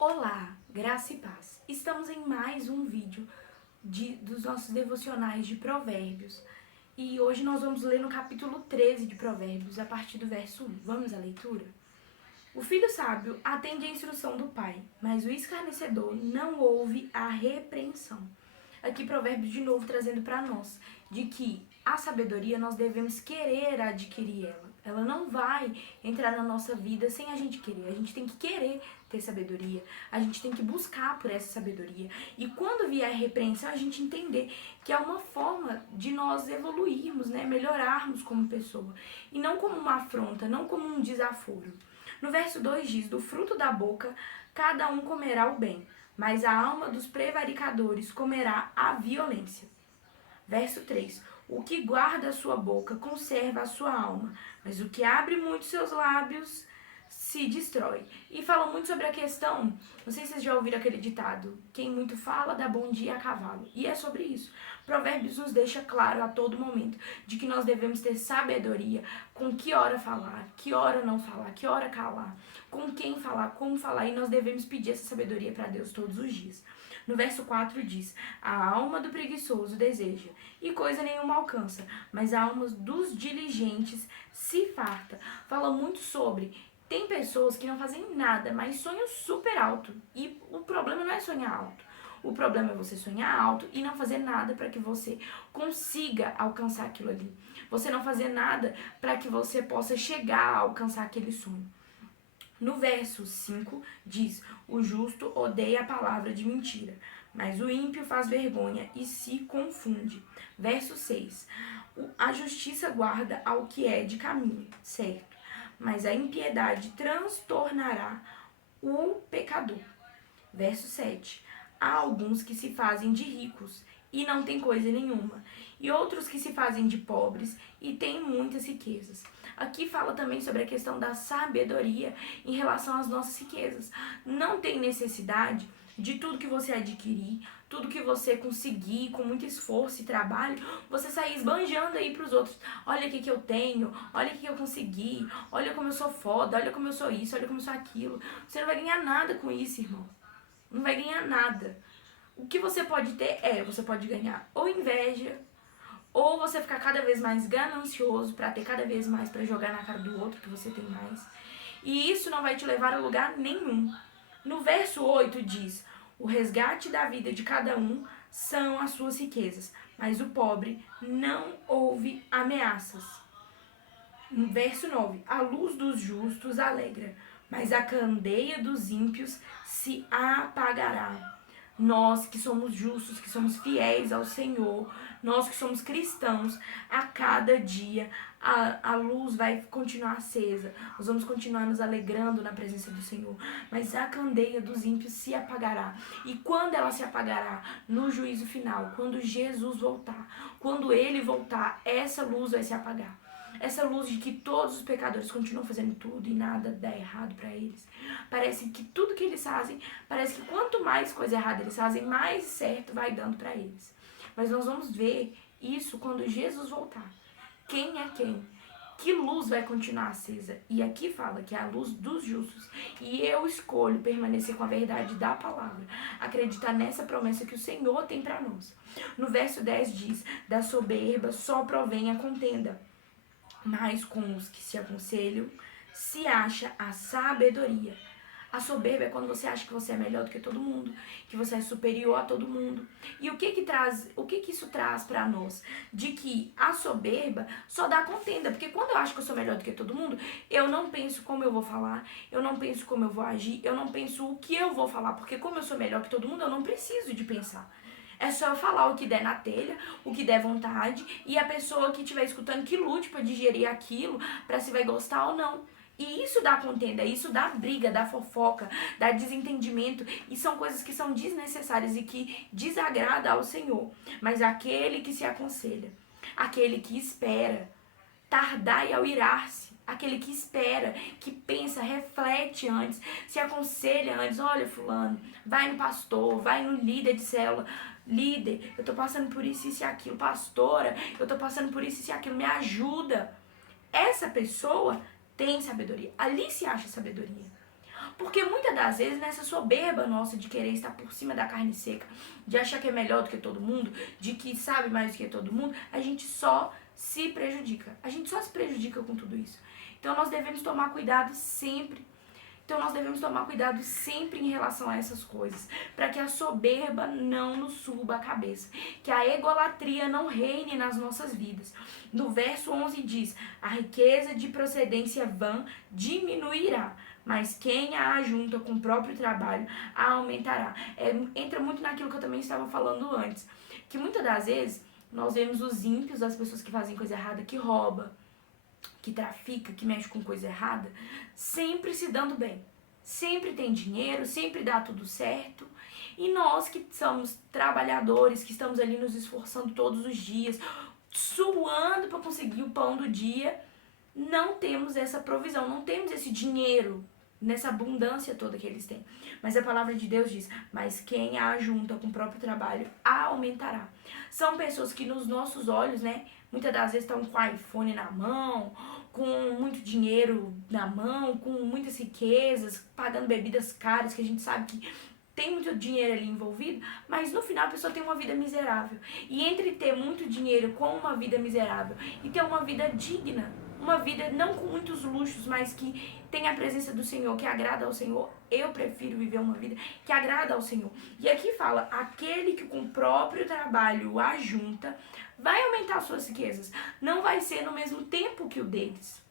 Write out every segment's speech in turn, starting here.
Olá, graça e paz. Estamos em mais um vídeo dos nossos devocionais de Provérbios. E hoje nós vamos ler no capítulo 13 de Provérbios, a partir do verso 1. Vamos à leitura? O filho sábio atende à instrução do pai, mas o escarnecedor não ouve a repreensão. Aqui Provérbios de novo trazendo para nós de que a sabedoria nós devemos querer adquirir ela. Ela não vai entrar na nossa vida sem a gente querer. A gente tem que querer ter sabedoria. A gente tem que buscar por essa sabedoria. E quando vier a repreensão, a gente entender que é uma forma de nós evoluirmos, né? Melhorarmos como pessoa. E não como uma afronta, não como um desaforo. No verso 2 diz: do fruto da boca cada um comerá o bem, mas a alma dos prevaricadores comerá a violência. Verso 3: o que guarda a sua boca conserva a sua alma, mas o que abre muito seus lábios se destrói. E fala muito sobre a questão, não sei se vocês já ouviram aquele ditado: quem muito fala dá bom dia a cavalo. E é sobre isso. Provérbios nos deixa claro a todo momento de que nós devemos ter sabedoria com que hora falar, que hora não falar, que hora calar, com quem falar, como falar, e nós devemos pedir essa sabedoria para Deus todos os dias. No verso 4 diz: a alma do preguiçoso deseja, e coisa nenhuma alcança, mas a alma dos diligentes se farta. Fala muito sobre, tem pessoas que não fazem nada, mas sonham super alto. E o problema não é sonhar alto. O problema é você sonhar alto e não fazer nada para que você consiga alcançar aquilo ali. Você não fazer nada para que você possa chegar a alcançar aquele sonho. No verso 5 diz: o justo odeia a palavra de mentira, mas o ímpio faz vergonha e se confunde. Verso 6: a justiça guarda ao que é de caminho, certo, mas a impiedade transtornará o pecador. Verso 7: há alguns que se fazem de ricos e não têm coisa nenhuma, e outros que se fazem de pobres e têm muitas riquezas. Aqui fala também sobre a questão da sabedoria em relação às nossas riquezas. Não tem necessidade de tudo que você adquirir, tudo que você conseguir com muito esforço e trabalho, você sair esbanjando aí pros outros. Olha o que eu tenho, olha o que eu consegui, olha como eu sou foda, olha como eu sou isso, olha como eu sou aquilo. Você não vai ganhar nada com isso, irmão. Não vai ganhar nada. O que você pode ter você pode ganhar ou inveja, ou você ficar cada vez mais ganancioso para ter cada vez mais para jogar na cara do outro que você tem mais. E isso não vai te levar a lugar nenhum. No verso 8 diz: o resgate da vida de cada um são as suas riquezas, mas o pobre não ouve ameaças. No verso 9: a luz dos justos alegra, mas a candeia dos ímpios se apagará. Nós que somos justos, que somos fiéis ao Senhor, nós que somos cristãos, a cada dia a luz vai continuar acesa. Nós vamos continuar nos alegrando na presença do Senhor. Mas a candeia dos ímpios se apagará. E quando ela se apagará? No juízo final, quando Jesus voltar. Quando Ele voltar, essa luz vai se apagar. Essa luz de que todos os pecadores continuam fazendo tudo e nada dá errado para eles. Parece que tudo que eles fazem, parece que quanto mais coisa errada eles fazem, mais certo vai dando para eles. Mas nós vamos ver isso quando Jesus voltar. Quem é quem? Que luz vai continuar acesa? E aqui fala que é a luz dos justos. E eu escolho permanecer com a verdade da palavra. Acreditar nessa promessa que o Senhor tem para nós. No verso 10 diz: da soberba só provém a contenda, mas com os que se aconselham se acha a sabedoria. A soberba é quando você acha que você é melhor do que todo mundo, que você é superior a todo mundo. E o que isso traz para nós? De que a soberba só dá contenda, porque quando eu acho que eu sou melhor do que todo mundo, eu não penso como eu vou falar, eu não penso como eu vou agir, eu não penso o que eu vou falar, porque como eu sou melhor que todo mundo, eu não preciso de pensar. É só eu falar o que der na telha, o que der vontade, e a pessoa que estiver escutando que lute para digerir aquilo, para se vai gostar ou não. E isso dá contenda, isso dá briga, dá fofoca, dá desentendimento, e são coisas que são desnecessárias e que desagradam ao Senhor. Mas aquele que se aconselha, aquele que espera, tardai ao irar-se, aquele que espera, que pensa, reflete antes, se aconselha antes: olha, fulano, vai no pastor, vai no líder de célula: líder, eu tô passando por isso e aquilo. Pastora, eu tô passando por isso e aquilo, me ajuda. Essa pessoa tem sabedoria, ali se acha sabedoria. Porque muitas das vezes nessa soberba nossa de querer estar por cima da carne seca, de achar que é melhor do que todo mundo, de que sabe mais do que todo mundo, a gente só se prejudica. A gente só se prejudica com tudo isso. Então nós devemos tomar cuidado sempre. Então nós devemos tomar cuidado sempre em relação a essas coisas, para que a soberba não nos suba a cabeça, que a egolatria não reine nas nossas vidas. No verso 11 diz: a riqueza de procedência vã diminuirá, mas quem a ajunta com o próprio trabalho a aumentará. Entra muito naquilo que eu também estava falando antes, que muitas das vezes nós vemos os ímpios, as pessoas que fazem coisa errada, que rouba, que trafica, que mexe com coisa errada, sempre se dando bem. Sempre tem dinheiro, sempre dá tudo certo. E nós que somos trabalhadores, que estamos ali nos esforçando todos os dias, suando para conseguir o pão do dia, não temos essa provisão, não temos esse dinheiro, nessa abundância toda que eles têm. Mas a palavra de Deus diz: mas quem a ajunta com o próprio trabalho, a aumentará. São pessoas que nos nossos olhos, né, muitas das vezes estão com o iPhone na mão, com muito dinheiro na mão, com muitas riquezas, pagando bebidas caras, que a gente sabe que tem muito dinheiro ali envolvido, mas no final a pessoa tem uma vida miserável. E entre ter muito dinheiro com uma vida miserável e ter uma vida digna, uma vida não com muitos luxos, mas que tem a presença do Senhor, que agrada ao Senhor, eu prefiro viver uma vida que agrada ao Senhor. E aqui fala: aquele que com o próprio trabalho ajunta, vai aumentar suas riquezas. Não vai ser no mesmo tempo que o deles.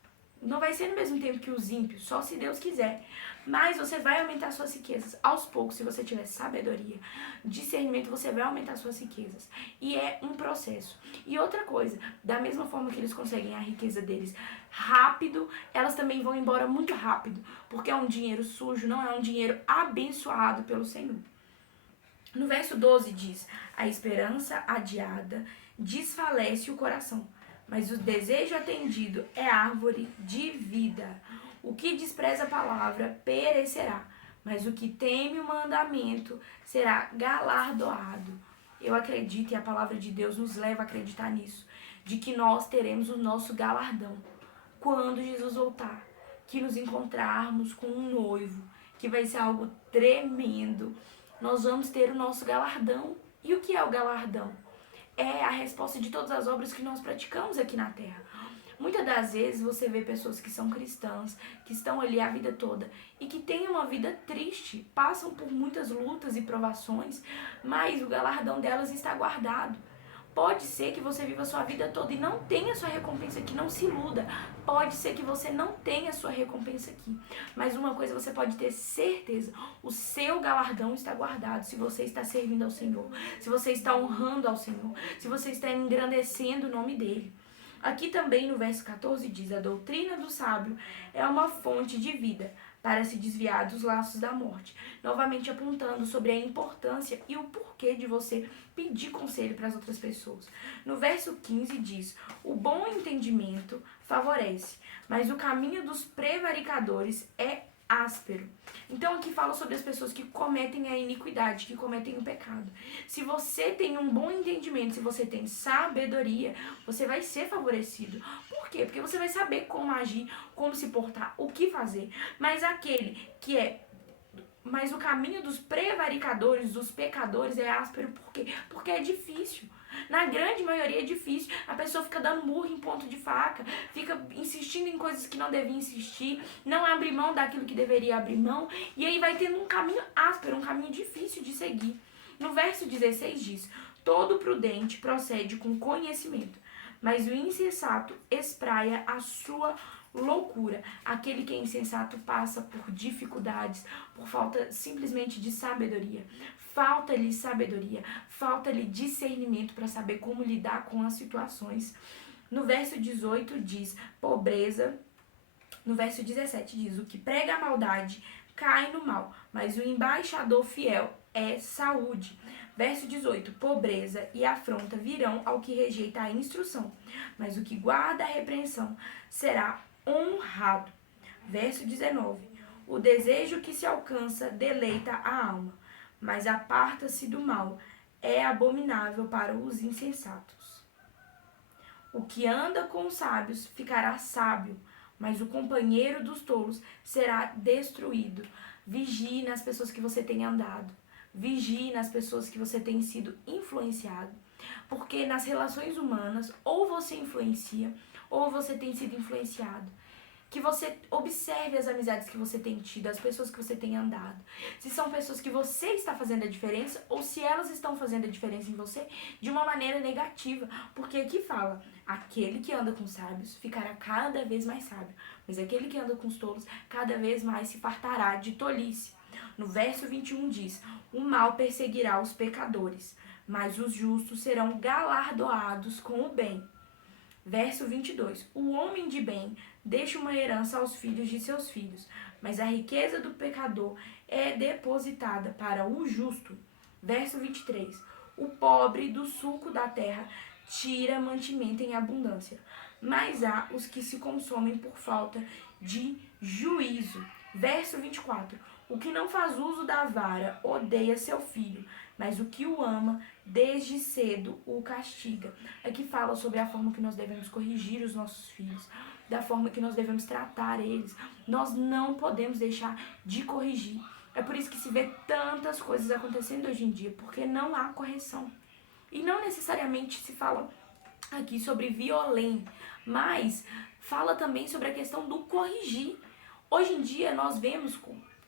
Não vai ser no mesmo tempo que os ímpios, só se Deus quiser. Mas você vai aumentar suas riquezas. Aos poucos, se você tiver sabedoria, discernimento, você vai aumentar suas riquezas. E é um processo. E outra coisa, da mesma forma que eles conseguem a riqueza deles rápido, elas também vão embora muito rápido. Porque é um dinheiro sujo, não é um dinheiro abençoado pelo Senhor. No verso 12 diz: a esperança adiada desfalece o coração, mas o desejo atendido é árvore de vida. O que despreza a palavra perecerá, mas o que teme o mandamento será galardoado. Eu acredito, e a palavra de Deus nos leva a acreditar nisso, de que nós teremos o nosso galardão quando Jesus voltar, que nos encontrarmos com um noivo, que vai ser algo tremendo. Nós vamos ter o nosso galardão. E o que é o galardão? É a resposta de todas as obras que nós praticamos aqui na terra. Muitas das vezes você vê pessoas que são cristãs, que estão ali a vida toda e que têm uma vida triste, passam por muitas lutas e provações, mas o galardão delas está guardado. Pode ser que você viva a sua vida toda e não tenha sua recompensa aqui, não se iluda. Pode ser que você não tenha sua recompensa aqui. Mas uma coisa você pode ter certeza: o seu galardão está guardado se você está servindo ao Senhor, se você está honrando ao Senhor, se você está engrandecendo o nome dEle. Aqui também no verso 14 diz: a doutrina do sábio é uma fonte de vida para se desviar dos laços da morte. Novamente apontando sobre a importância e o porquê de você pedir conselho para as outras pessoas. No verso 15 diz: o bom entendimento favorece, mas o caminho dos prevaricadores é áspero. Então aqui fala sobre as pessoas que cometem a iniquidade, que cometem o pecado. Se você tem um bom entendimento, se você tem sabedoria, você vai ser favorecido. Por quê? Porque você vai saber como agir, como se portar, o que fazer. Mas o caminho dos prevaricadores, dos pecadores é áspero. Por quê? Porque é difícil. Na grande maioria é difícil. A pessoa fica dando murro em ponto de faca, fica insistindo em coisas que não devia insistir, não abre mão daquilo que deveria abrir mão, e aí vai tendo um caminho áspero, um caminho difícil de seguir. No verso 16 diz: todo prudente procede com conhecimento, mas o insensato espraia a sua loucura. Aquele que é insensato passa por dificuldades, por falta simplesmente de sabedoria. Falta-lhe sabedoria, falta-lhe discernimento para saber como lidar com as situações. No verso 18 diz pobreza. No verso 17 diz: o que prega a maldade cai no mal, mas o embaixador fiel é saúde. Verso 18: pobreza e afronta virão ao que rejeita a instrução, mas o que guarda a repreensão será honrado. Verso 19: o desejo que se alcança deleita a alma, mas aparta-se do mal, é abominável para os insensatos. O que anda com os sábios ficará sábio, mas o companheiro dos tolos será destruído. Vigie nas pessoas que você tem andado. Vigie nas pessoas que você tem sido influenciado. Porque nas relações humanas, ou você influencia, ou você tem sido influenciado. Que você observe as amizades que você tem tido, as pessoas que você tem andado. Se são pessoas que você está fazendo a diferença, ou se elas estão fazendo a diferença em você de uma maneira negativa. Porque aqui fala, aquele que anda com sábios ficará cada vez mais sábio, mas aquele que anda com os tolos cada vez mais se fartará de tolice. No verso 21 diz, o mal perseguirá os pecadores, mas os justos serão galardoados com o bem. Verso 22, o homem de bem deixa uma herança aos filhos de seus filhos, mas a riqueza do pecador é depositada para o justo. Verso 23, o pobre do suco da terra tira mantimento em abundância, mas há os que se consomem por falta de juízo. Verso 24, o que não faz uso da vara odeia seu filho, mas o que o ama desde cedo o castiga. Aqui fala sobre a forma que nós devemos corrigir os nossos filhos, da forma que nós devemos tratar eles. Nós não podemos deixar de corrigir. É por isso que se vê tantas coisas acontecendo hoje em dia, porque não há correção. E não necessariamente se fala aqui sobre violência, mas fala também sobre a questão do corrigir. Hoje em dia nós vemos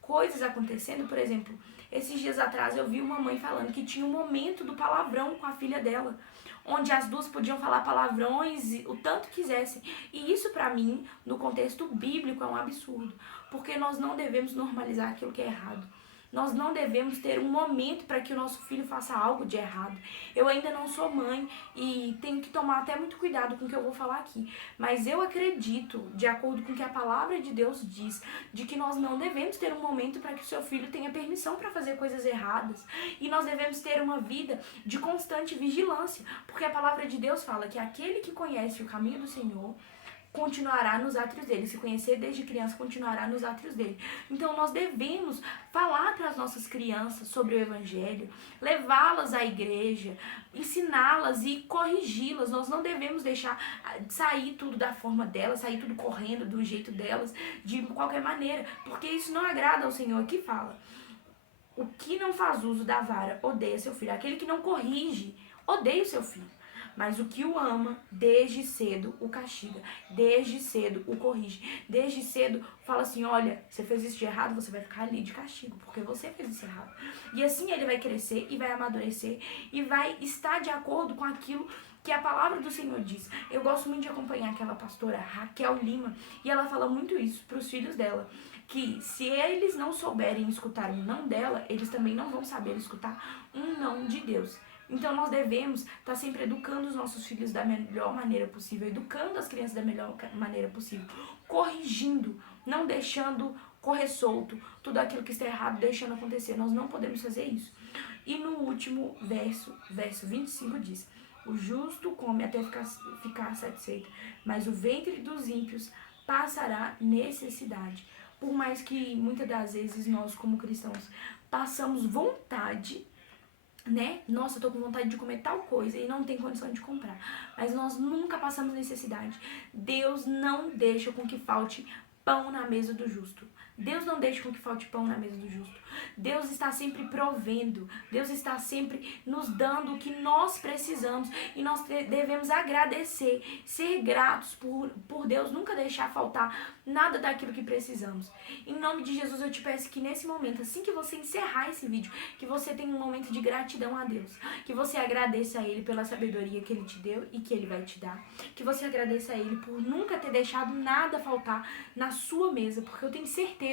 coisas acontecendo, por exemplo, esses dias atrás eu vi uma mãe falando que tinha um momento do palavrão com a filha dela, onde as duas podiam falar palavrões o tanto quisessem. E isso pra mim, no contexto bíblico, é um absurdo, porque nós não devemos normalizar aquilo que é errado. Nós não devemos ter um momento para que o nosso filho faça algo de errado. Eu ainda não sou mãe e tenho que tomar até muito cuidado com o que eu vou falar aqui. Mas eu acredito, de acordo com o que a palavra de Deus diz, de que nós não devemos ter um momento para que o seu filho tenha permissão para fazer coisas erradas. E nós devemos ter uma vida de constante vigilância. Porque a palavra de Deus fala que aquele que conhece o caminho do Senhor continuará nos átrios dele. Se conhecer desde criança, continuará nos átrios dele. Então nós devemos falar para as nossas crianças sobre o evangelho, levá-las à igreja, ensiná-las e corrigi-las. Nós não devemos deixar sair tudo da forma delas, sair tudo correndo do jeito delas, de qualquer maneira, porque isso não agrada ao Senhor. Aqui fala, o que não faz uso da vara odeia seu filho. Aquele que não corrige odeia o seu filho. Mas o que o ama, desde cedo o castiga, desde cedo o corrige, desde cedo fala assim, olha, você fez isso de errado, você vai ficar ali de castigo, porque você fez isso errado. E assim ele vai crescer e vai amadurecer e vai estar de acordo com aquilo que a palavra do Senhor diz. Eu gosto muito de acompanhar aquela pastora Raquel Lima, e ela fala muito isso para os filhos dela, que se eles não souberem escutar um não dela, eles também não vão saber escutar um não de Deus. Então nós devemos estar sempre educando os nossos filhos da melhor maneira possível, educando as crianças da melhor maneira possível, corrigindo, não deixando correr solto tudo aquilo que está errado, deixando acontecer. Nós não podemos fazer isso. E no último verso 25 diz, o justo come até ficar satisfeito, mas o ventre dos ímpios passará necessidade. Por mais que muitas das vezes nós como cristãos passamos vontade, né? Nossa, eu tô com vontade de comer tal coisa e não tem condição de comprar. Mas nós nunca passamos necessidade. Deus não deixa com que falte pão na mesa do justo. Deus não deixa com que falte pão na mesa do justo. Deus está sempre provendo. Deus está sempre nos dando o que nós precisamos. E nós devemos agradecer, ser gratos por Deus, nunca deixar faltar nada daquilo que precisamos. Em nome de Jesus, eu te peço que nesse momento, assim que você encerrar esse vídeo, que você tenha um momento de gratidão a Deus. Que você agradeça a Ele pela sabedoria que Ele te deu e que Ele vai te dar. Que você agradeça a Ele por nunca ter deixado nada faltar na sua mesa. Porque eu tenho certeza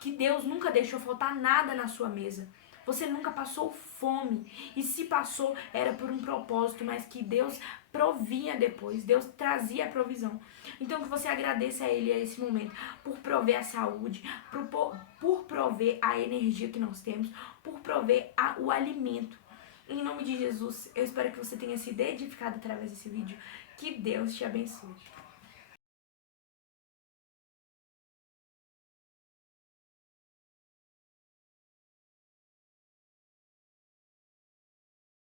que Deus nunca deixou faltar nada na sua mesa. Você nunca passou fome. E se passou, era por um propósito, mas que Deus provia depois. Deus trazia a provisão. Então que você agradeça a Ele a esse momento por prover a saúde, por prover a energia que nós temos, por prover o alimento. Em nome de Jesus, eu espero que você tenha sido edificado através desse vídeo. Que Deus te abençoe.